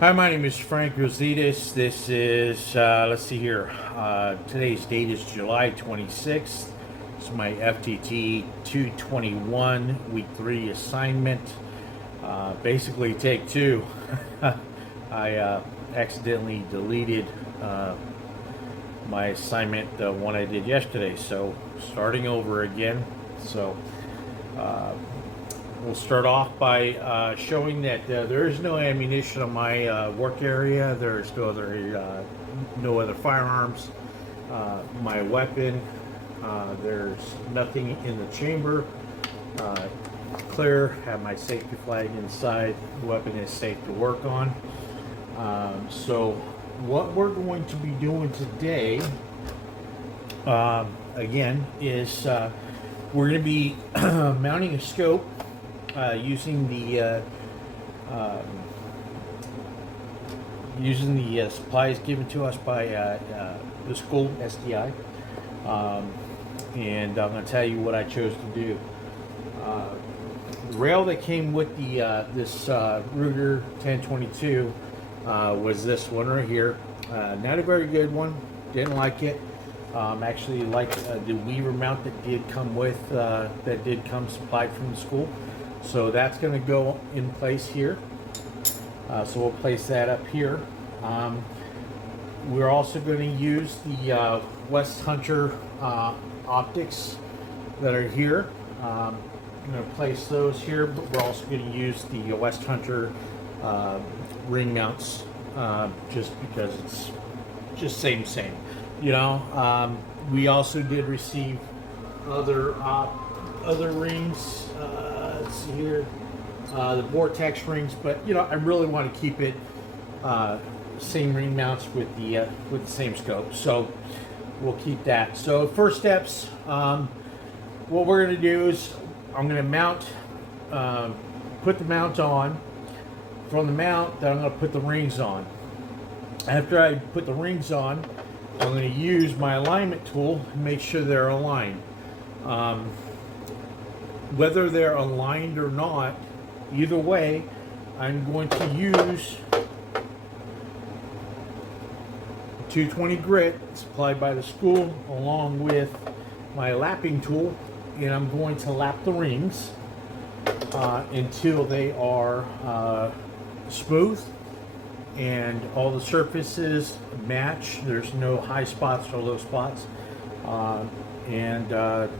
Hi, my name is Frank Rositas. This is, let's see here. Today's date is July 26th. It's my FTT 221 week 3 assignment. Basically, take two. I accidentally deleted my assignment, the one I did yesterday. So, starting over again. So, uh, we'll start off by showing that there is no ammunition on my work area. There's no other firearms. My weapon, there's nothing in the chamber. Uh, Clear. Have my safety flag inside. The weapon is safe to work on. So, what we're going to be doing today, again, is we're going to be mounting a scope using the supplies given to us by the school SDI, and I'm going to tell you what I chose to do. The rail that came with the this Ruger 1022 was this one right here. Not a very good one. Didn't like it. Actually, like the Weaver mount that did come supplied from the school. So that's going to go in place here. So we'll place that up here. We're also going to use the West Hunter optics that are here. I'm going to place those here, but we're also going to use the West Hunter ring mounts just because it's just same. You know, we also did receive other rings. Let's see here, the vortex rings, but you know, I really want to keep it same ring mounts with the same scope. So we'll keep that. So first steps, what we're going to do is I'm going to put the mount on. From the mount, then I'm going to put the rings on. After I put the rings on, I'm going to use my alignment tool to make sure they're aligned. Whether they're aligned or not, either way, I'm going to use 220 grit supplied by the school along with my lapping tool, and I'm going to lap the rings until they are smooth and all the surfaces match. There's no high spots or low spots, and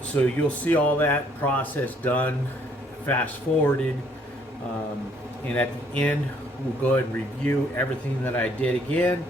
so you'll see all that process done, fast forwarded, and at the end we'll go ahead and review everything that I did again.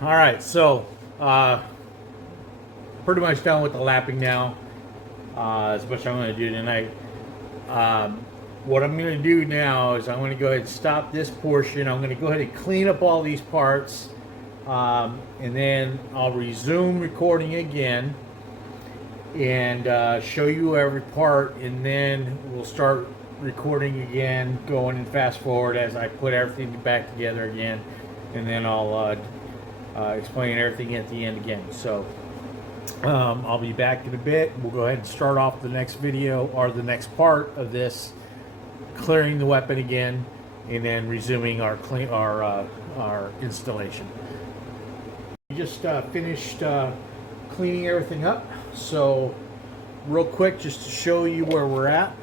All right, so pretty much done with the lapping now. As much as I'm going to do tonight. What I'm going to do now is I'm going to go ahead and stop this portion. I'm going to go ahead and clean up all these parts, and then I'll resume recording again and show you every part, and then we'll start recording again, going and fast forward as I put everything back together again, and then I'll explain everything at the end again. So I'll be back in a bit. We'll go ahead and start off the next video, or the next part of this, clearing the weapon again, and then resuming our installation. We just finished cleaning everything up. So real quick, just to show you where we're at.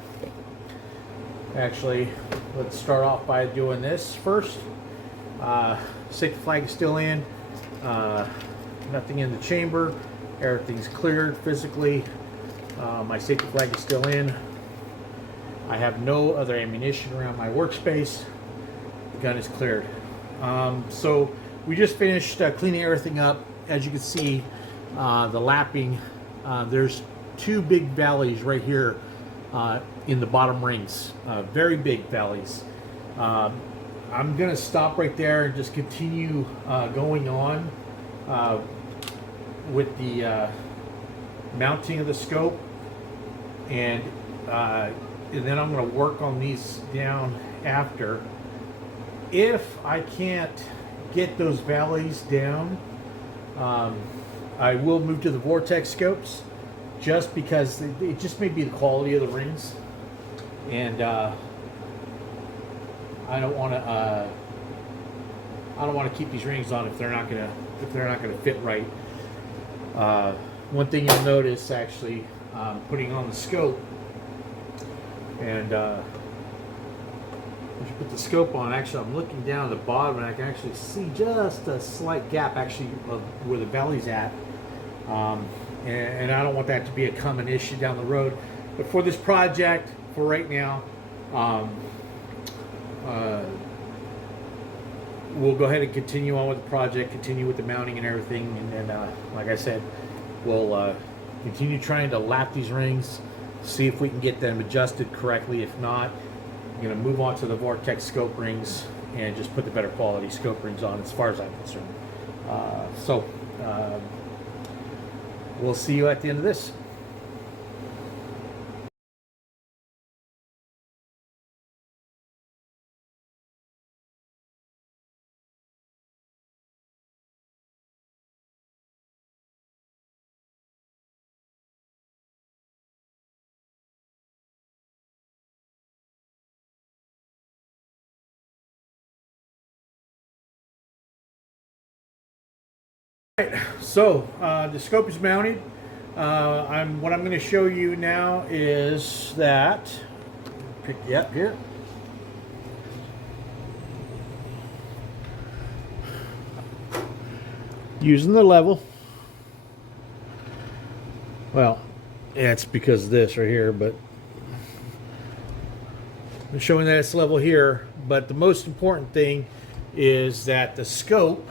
Actually, let's start off by doing this first. Safety flag is still in. Nothing in the chamber. Everything's cleared physically. My safety flag is still in. I have no other ammunition around my workspace. The gun is cleared. So we just finished cleaning everything up. As you can see, the lapping, there's two big valleys right here in the bottom rings. Very big valleys. I'm going to stop right there and just continue going on with the mounting of the scope, and then I'm going to work on these down after. If I can't get those valleys down, I will move to the vortex scopes, just because it just may be the quality of the rings, and I don't want to keep these rings on if they're not gonna fit right. One thing you'll notice, actually, putting on the scope, and as you put the scope on, actually I'm looking down at the bottom and I can actually see just a slight gap actually of where the valley's at, and I don't want that to be a common issue down the road. But for this project, for right now, we'll go ahead and continue on with the project, continue with the mounting and everything, and then like I said, we'll continue trying to lap these rings, see if we can get them adjusted correctly. If not, I'm going to move on to the vortex scope rings and just put the better quality scope rings on, as far as I'm concerned. So we'll see you at the end of this. So the scope is mounted. What I'm going to show you now is that, pick you up here. Using the level. Well, yeah, it's because of this right here, but I'm showing that it's level here. But the most important thing is that the scope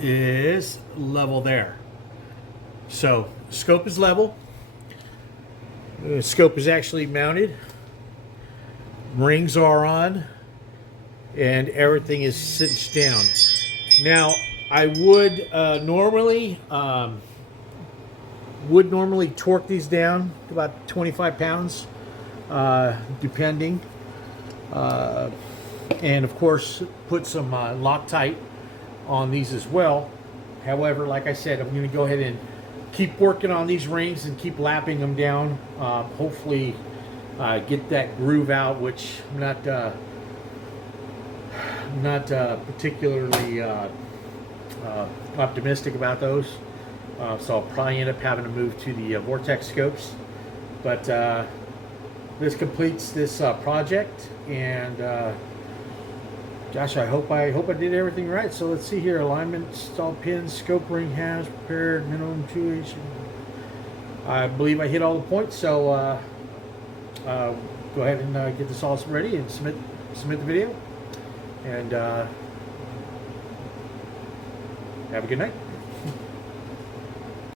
is level there. So scope is level. The scope is actually mounted. Rings are on, and everything is cinched down. Now, I would normally torque these down to about 25 pounds, depending, and of course put some Loctite on these as well. However, like I said, I'm going to go ahead and keep working on these rings and keep lapping them down. Hopefully get that groove out, which I'm not particularly optimistic about those. So I'll probably end up having to move to the vortex scopes. But this completes this project, and gosh, I hope I did everything right. So let's see here: alignment, installed pins, scope ring has prepared, minimum 2H. I believe I hit all the points. So go ahead and get this all ready and submit the video. And Have a good night.